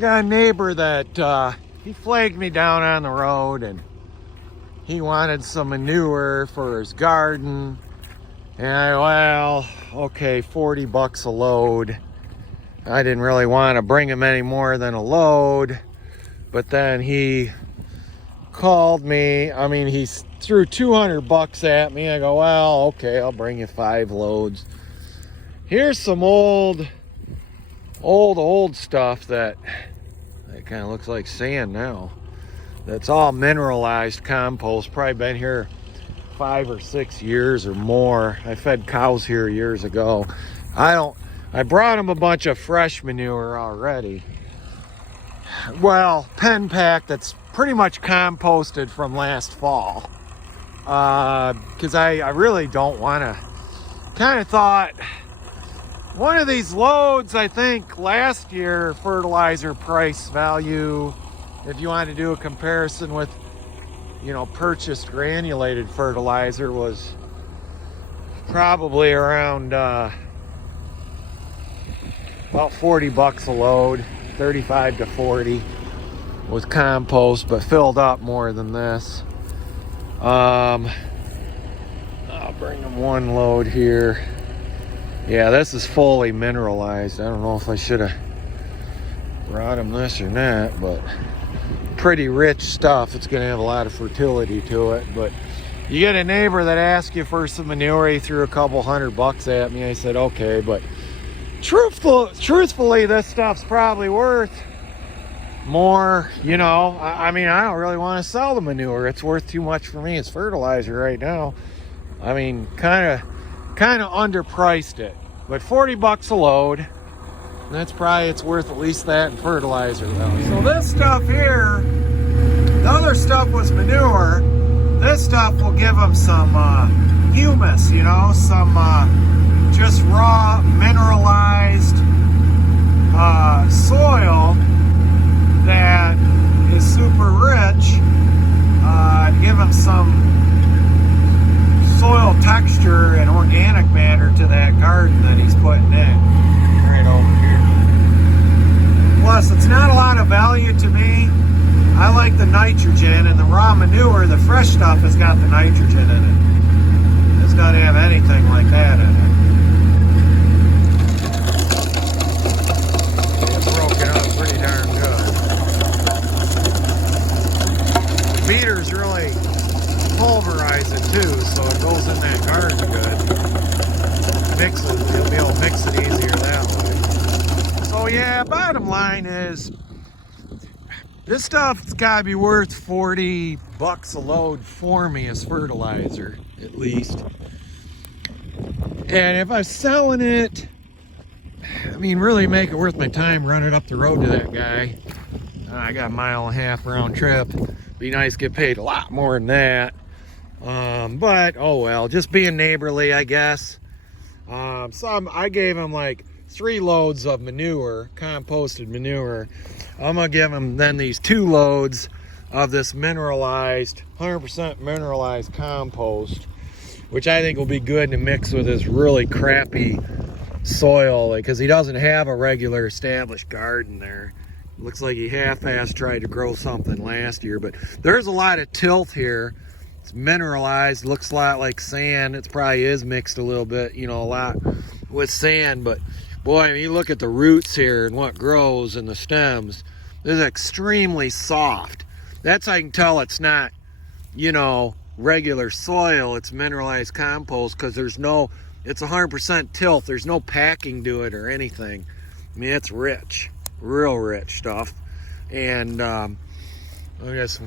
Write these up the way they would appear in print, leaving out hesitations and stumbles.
got a neighbor that he flagged me down on the road and he wanted some manure for his garden. And well, okay, 40 bucks a load. I didn't really want to bring him any more than a load. But then he called me. I mean, he threw 200 bucks at me. I go, well, okay, I'll bring you 5 loads. Here's some old stuff that kind of looks like sand now. That's all mineralized compost. Probably been here 5 or 6 years or more. I fed cows here years ago. I brought them a bunch of fresh manure already. Well, pen pack that's pretty much composted from last fall. Because I really don't want to. Kind of thought one of these loads, I think last year fertilizer price value, if you want to do a comparison with, you know, purchased granulated fertilizer, was probably around about 40 bucks a load, 35 to 40 with compost, but filled up more than this. I'll bring them one load here. Yeah, this is fully mineralized. I don't know if I should have brought them this or not, but pretty rich stuff. It's going to have a lot of fertility to it. But you get a neighbor that asks you for some manure. He threw a couple $100 at me. I said, okay, but truthfully, this stuff's probably worth more. You know, I mean, I don't really want to sell the manure. It's worth too much for me as fertilizer right now. I mean, kind of underpriced it, but 40 bucks a load. That's probably, it's worth at least that in fertilizer though. So this stuff here, the other stuff was manure. This stuff will give them some humus, you know, some just raw mineralized soil that is super rich. Give them some soil texture and organic matter to that garden that he's putting in right over here. Plus, it's not a lot of value to me. I like the nitrogen, and the raw manure, the fresh stuff, has got the nitrogen in it. It's not have anything like that in it. It's broken up pretty darn good. The meter's really pulverize it too, so it goes in that garden good. Mixes, you'll be able to mix it easier that way. So yeah, bottom line is, this stuff's gotta be worth 40 bucks a load for me as fertilizer, at least. And if I'm selling it, I mean, really make it worth my time, run it up the road to that guy. I got a 1.5 mile round trip. Be nice to get paid a lot more than that. But oh well, just being neighborly, I guess. I gave him like 3 loads of manure, composted manure. I'm gonna give him then these 2 loads of this mineralized, 100% mineralized compost, which I think will be good to mix with his really crappy soil, because he doesn't have a regular established garden there. Looks like he half-assed tried to grow something last year, but there's a lot of tilth here. It's mineralized, looks a lot like sand. It probably is mixed a little bit, you know, a lot with sand, but boy, I mean, you look at the roots here and what grows in the stems. It's extremely soft. That's how I can tell it's not, you know, regular soil. It's mineralized compost, because there's no, it's 100% tilth. There's no packing to it or anything. I mean, it's rich, real rich stuff. And I guess,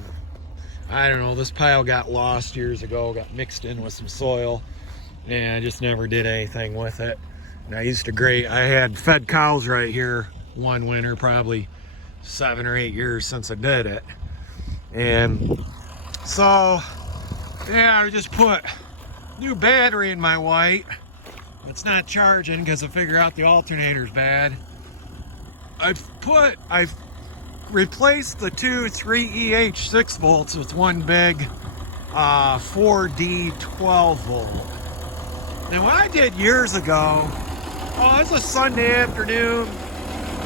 I don't know, this pile got lost years ago, got mixed in with some soil, and I just never did anything with it. And I had fed cows right here one winter, probably 7 or 8 years since I did it. And so, yeah, I just put new battery in my white. It's not charging because I figure out the alternator's bad. I've replaced the 2 3EH 6 volts with one big 4D 12 volt. Now what I did years ago, it was a Sunday afternoon,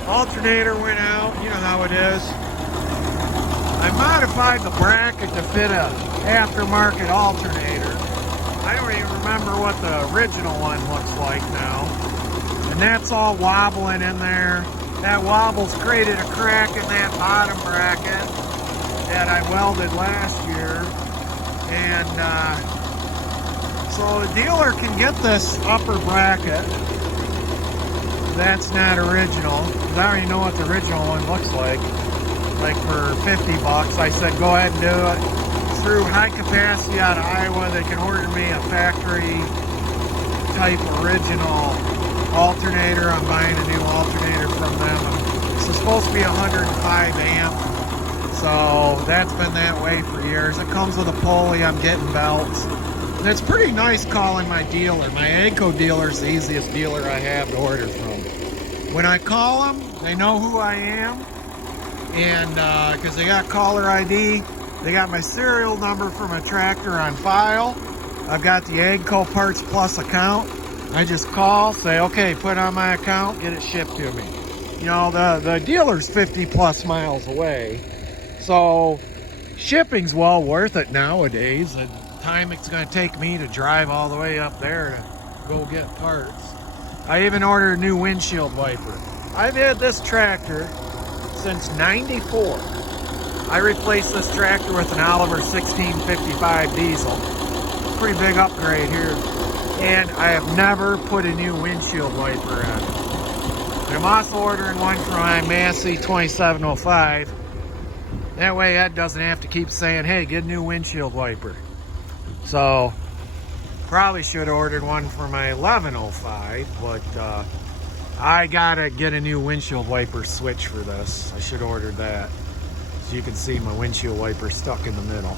Alternator went out, you know how it is. I modified the bracket to fit a aftermarket alternator. I don't even remember what the original one looks like now. And that's all wobbling in there. That wobble's created a crack in that bottom bracket that I welded last year. And so the dealer can get this upper bracket. That's not original. I already know what the original one looks like. Like for 50 bucks, I said go ahead and do it. Through High Capacity out of Iowa, they can order me a factory type original alternator. I'm buying a new alternator from them. This is supposed to be 105 amp. So that's been that way for years. It comes with a pulley, I'm getting belts. And it's pretty nice calling my dealer. My AGCO dealer is the easiest dealer I have to order from. When I call them, they know who I am. And because they got caller ID, they got my serial number for my tractor on file. I've got the AGCO Parts Plus account. I just call, say, okay, put it on my account, get it shipped to me. You know, the dealer's 50 plus miles away. So shipping's well worth it nowadays. The time it's going to take me to drive all the way up there to go get parts. I even ordered a new windshield wiper. I've had this tractor since '94. I replaced this tractor with an Oliver 1655 diesel. Pretty big upgrade here. And I have never put a new windshield wiper on it. I'm also ordering one for my Massey 2705. That way Ed doesn't have to keep saying, hey, get a new windshield wiper. So, probably should have ordered one for my 1105, but I gotta get a new windshield wiper switch for this. I should have ordered that. So you can see my windshield wiper stuck in the middle.